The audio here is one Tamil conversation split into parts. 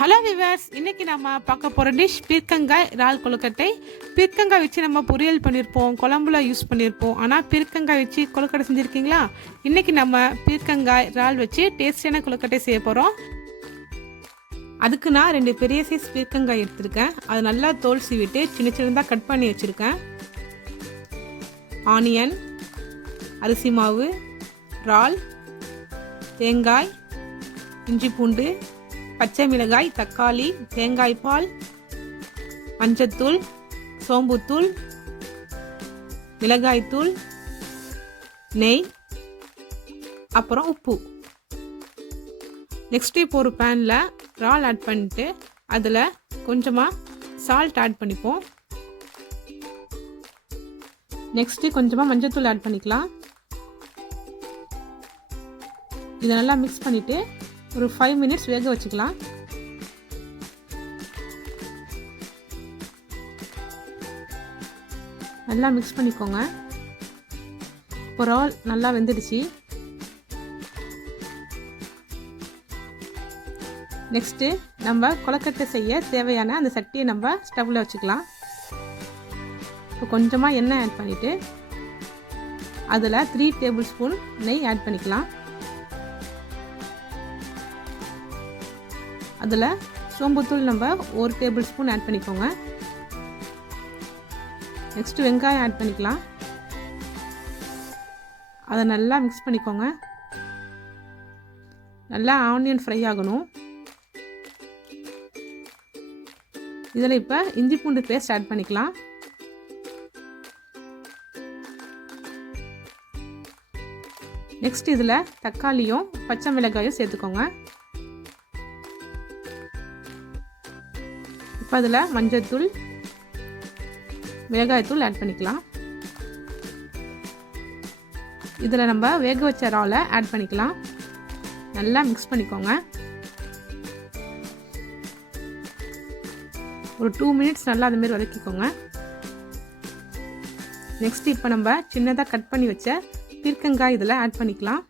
ஹலோ விவர்ஸ், இன்றைக்கி நம்ம பார்க்க போகிற டிஷ் பீர்க்கங்காய் இறால் கொழுக்கட்டை. பீர்க்கங்காய் வச்சு நம்ம பொரியல் பண்ணியிருப்போம், குழம்புல யூஸ் பண்ணியிருப்போம். ஆனால் பீர்க்கங்காய் வச்சு கொழுக்கட்டை செஞ்சுருக்கீங்களா? இன்றைக்கி நம்ம பீர்க்கங்காய் இறால் வச்சு டேஸ்டியான கொழுக்கட்டை செய்ய போகிறோம். அதுக்கு நான் 2 பெரிய சைஸ் பீர்க்கங்காய் எடுத்திருக்கேன். அது நல்லா தோல் சீவிட்டு சின்ன சின்னதாக கட் பண்ணி வச்சுருக்கேன். ஆனியன், அரிசி மாவு, இறால், தேங்காய், இஞ்சி பூண்டு, பச்சை மிளகாய், தக்காளி, தேங்காய் பால், மஞ்சத்தூள், சோம்புத்தூள், மிளகாய்த்தூள், நெய், அப்புறம் உப்பு. நெக்ஸ்ட் இப்போ ஒரு பேனில் இறால் ஆட் பண்ணிட்டு அதில் கொஞ்சமாக சால்ட் ஆட் பண்ணிப்போம். நெக்ஸ்ட்டு கொஞ்சமாக மஞ்சத்தூள் ஆட் பண்ணிக்கலாம். இதை நல்லா மிக்ஸ் பண்ணிவிட்டு ஒரு 5 மினிட்ஸ் வேக வச்சுக்கலாம். நல்லா மிக்ஸ் பண்ணிக்கோங்க. இப்போ இறால் நல்லா வெந்துடுச்சு. நெக்ஸ்ட்டு நம்ம கொழுக்கட்டை செய்ய தேவையான அந்த சட்டியை நம்ம ஸ்டவ்வில் வச்சுக்கலாம். இப்போ கொஞ்சமாக எண்ணெய் ஆட் பண்ணிவிட்டு அதில் 3 டேபிள் ஸ்பூன் நெய் ஆட் பண்ணிக்கலாம். அதில் சோம்புத்தூள் நம்ம 1 டேபிள் ஸ்பூன் ஆட் பண்ணிக்கோங்க. நெக்ஸ்ட்டு வெங்காயம் ஆட் பண்ணிக்கலாம். அதை நல்லா மிக்ஸ் பண்ணிக்கோங்க. நல்லா ஆனியன் ஃப்ரை ஆகணும். இதில் இப்போ இஞ்சி பூண்டு பேஸ்ட் ஆட் பண்ணிக்கலாம். நெக்ஸ்ட் இதில் தக்காளியும் பச்சை மிளகாயும் சேர்த்துக்கோங்க. இப்போ அதில் மஞ்சத்தூள், மிளகாய்த்தூள் ஆட் பண்ணிக்கலாம். இதில் நம்ம வேக வச்ச இறாலை ஆட் பண்ணிக்கலாம். நல்லா மிக்ஸ் பண்ணிக்கோங்க. ஒரு 2 மினிட்ஸ் நல்லா அதுமாரி வதக்கிக்கோங்க. நெக்ஸ்ட் இப்போ நம்ம சின்னதாக கட் பண்ணி வச்ச பீர்க்கங்காய் இதில் ஆட் பண்ணிக்கலாம்.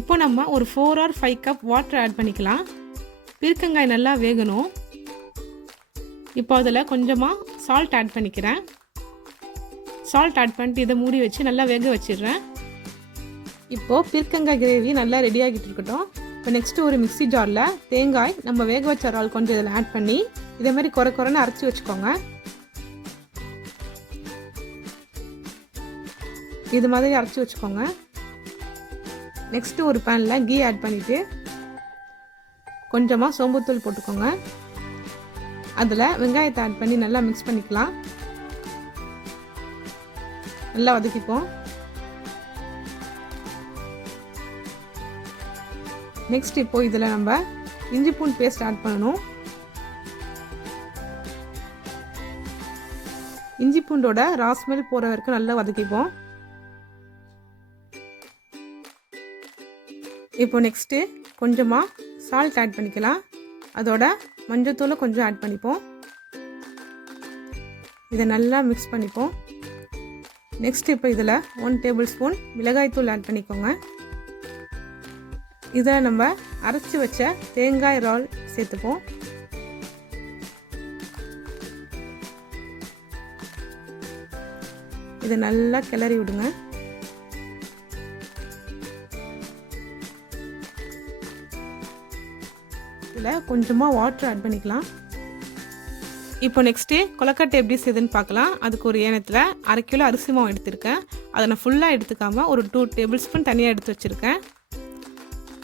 இப்போ நம்ம ஒரு 4 or 5 கப் வாட்டர் ஆட் பண்ணிக்கலாம். பீர்க்கங்காய் நல்லா வேகணும். இப்போ அதில் கொஞ்சமாக சால்ட் ஆட் பண்ணிக்கிறேன். சால்ட் ஆட் பண்ணிட்டு இதை மூடி வச்சு நல்லா வேக வச்சிடுறேன். இப்போது பீர்க்கங்காய் கிரேவி நல்லா ரெடி ஆகிட்டு இருக்கட்டும். இப்போ நெக்ஸ்ட்டு ஒரு மிக்ஸி ஜாரில் தேங்காய் நம்ம வேக வச்ச இறால் கொஞ்சம் இதில் ஆட் பண்ணி இதே மாதிரி குறைன்னு அரைச்சி வச்சுக்கோங்க. இது மாதிரி அரைச்சி வச்சுக்கோங்க. நெக்ஸ்ட்டு ஒரு பேனில் கீ ஆட் பண்ணிவிட்டு கொஞ்சமாக சோம்புத்தூள் போட்டுக்கோங்க. அதில் வெங்காயத்தை ஆட் பண்ணி நல்லா மிக்ஸ் பண்ணிக்கலாம். நல்லா வதக்கிப்போம். நெக்ஸ்ட் இப்போ இதில் நம்ம இஞ்சி பூண்டு பேஸ்ட் ஆட் பண்ணணும். இஞ்சி பூண்டோட ரா ஸ்மெல் போகிற வரைக்கும் நல்லா வதக்கிப்போம். இப்போ நெக்ஸ்ட்டு கொஞ்சமாக சால்ட் ஆட் பண்ணிக்கலாம். அதோட மஞ்சத்தூளை கொஞ்சம் ஆட் பண்ணிப்போம். இதை நல்லா மிக்ஸ் பண்ணிப்போம். நெக்ஸ்ட் இப்போ இதில் 1 டேபிள் ஸ்பூன் மிளகாய்த்தூள் ஆட் பண்ணிக்கோங்க. இதில் நம்ம அரைச்சி வச்ச தேங்காய் இறால் சேர்த்துப்போம். இதை நல்லா கிளறி விடுங்க. இதில் கொஞ்சமாக வாட்டர் ஆட் பண்ணிக்கலாம். இப்போ நெக்ஸ்ட்டு கொழுக்கட்டை எப்படி செய்யுதுன்னு பார்க்கலாம். அதுக்கு ஒரு ஏனத்தில் 1/2 கிலோ அரிசி மாவு எடுத்திருக்கேன். அதை நான் ஃபுல்லாக எடுத்துக்காமல் ஒரு 2 டேபிள் ஸ்பூன் தனியாக எடுத்து வச்சுருக்கேன்.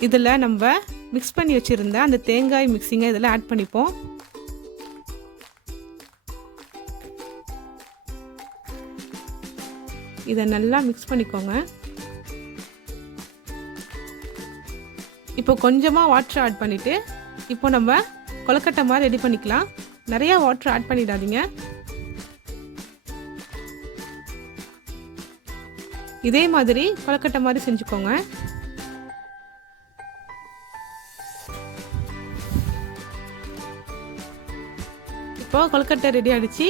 இதில் நம்ம மிக்ஸ் பண்ணி வச்சுருந்த அந்த தேங்காய் மிக்ஸிங்கை இதில் ஆட் பண்ணிப்போம். இதை நல்லா மிக்ஸ் பண்ணிக்கோங்க. இப்போ கொஞ்சமாக வாட்டர் ஆட் பண்ணிவிட்டு இப்போ நம்ம கொழுக்கட்டை மாதிரி ரெடி பண்ணிக்கலாம். நிறையா வாட்டர் ஆட் பண்ணிடாதீங்க. இதே மாதிரி கொழுக்கட்டை மாதிரி செஞ்சுக்கோங்க. இப்போ கொழுக்கட்டை ரெடி ஆகிடுச்சு.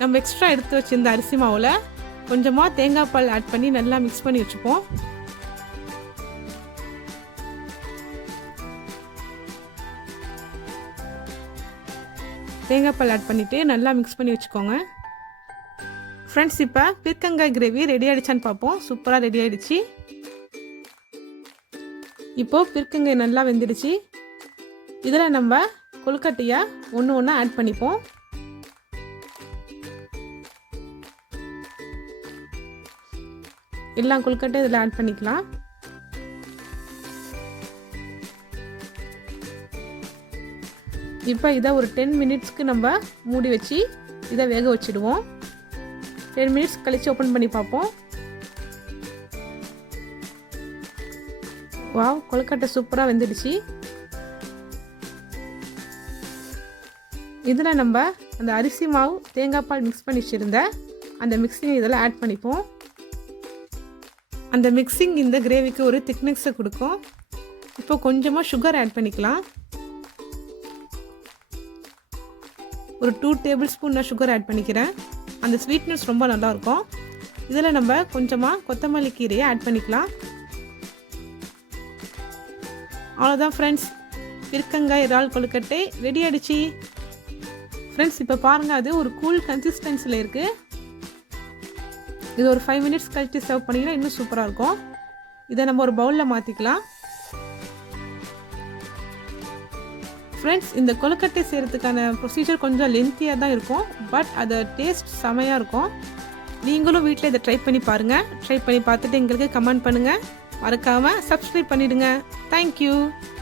நம்ம எக்ஸ்ட்ரா எடுத்து வச்சிருந்த அரிசி மாவில் கொஞ்சமாக தேங்காய் பால் ஆட் பண்ணி நல்லா மிக்ஸ் பண்ணி வச்சுப்போம். தேங்காய் பால் ஆட் பண்ணிவிட்டு நல்லா மிக்ஸ் பண்ணி வச்சுக்கோங்க. ஃப்ரெண்ட்ஸ், இப்போ பீர்க்கங்காய் கிரேவி ரெடி ஆகிடுச்சான்னு பார்ப்போம். சூப்பராக ரெடி ஆகிடுச்சு. இப்போது பீர்க்கங்காய் நல்லா வெந்துடுச்சு. இதில் நம்ம கொழுக்கட்டையை ஒன்று ஒன்றா ஆட் பண்ணிப்போம். எல்லா கொழுக்கட்டையும் இதில் ஆட் பண்ணிக்கலாம். இப்போ இதை ஒரு 10 மினிட்ஸ்க்கு நம்ம மூடி வச்சு இதை வேக வச்சுடுவோம். 10 மினிட்ஸ் கழித்து ஓப்பன் பண்ணி பார்ப்போம். வாவ், கொழுக்கட்டை சூப்பராக வெந்துடுச்சு. இதில் நம்ம அந்த அரிசி மாவு தேங்காய் பால் மிக்ஸ் பண்ணி வச்சுருந்த அந்த மிக்ஸிங் இதில் ஆட் பண்ணிப்போம். அந்த மிக்ஸிங் இந்த கிரேவிக்கு ஒரு திக்னஸை கொடுக்கும். இப்போ கொஞ்சமாக சுகர் ஆட் பண்ணிக்கலாம். ஒரு 2 டேபிள் ஸ்பூன் நான் சுகர் ஆட் பண்ணிக்கிறேன். அந்த ஸ்வீட்னஸ் ரொம்ப நல்லாயிருக்கும். இதில் நம்ம கொஞ்சமாக கொத்தமல்லி கீரையை ஆட் பண்ணிக்கலாம். அவ்வளோதான் ஃப்ரெண்ட்ஸ், பீர்க்கங்காய் இறால் கொழுக்கட்டை ரெடி ஆகிடுச்சு. ஃப்ரெண்ட்ஸ், இப்போ பாருங்கள், அது ஒரு கூல் கன்சிஸ்டன்சியில் இருக்குது. இது ஒரு 5 மினிட்ஸ் கழித்து சர்வ் பண்ணிங்கன்னா இன்னும் சூப்பராக இருக்கும். இதை நம்ம ஒரு பவுலில் மாற்றிக்கலாம். ஃப்ரெண்ட்ஸ், இந்த கொழுக்கட்டை செய்கிறதுக்கான ப்ரொசீஜர் கொஞ்சம் லென்த்தியாக தான் இருக்கும். பட் அது டேஸ்ட் செமையாக இருக்கும். நீங்களும் வீட்டில் இதை ட்ரை பண்ணி பாருங்கள். ட்ரை பண்ணி பார்த்துட்டு எங்களுக்கு கமெண்ட் பண்ணுங்கள். மறக்காமல் சப்ஸ்கிரைப் பண்ணிவிடுங்க. தேங்க்யூ.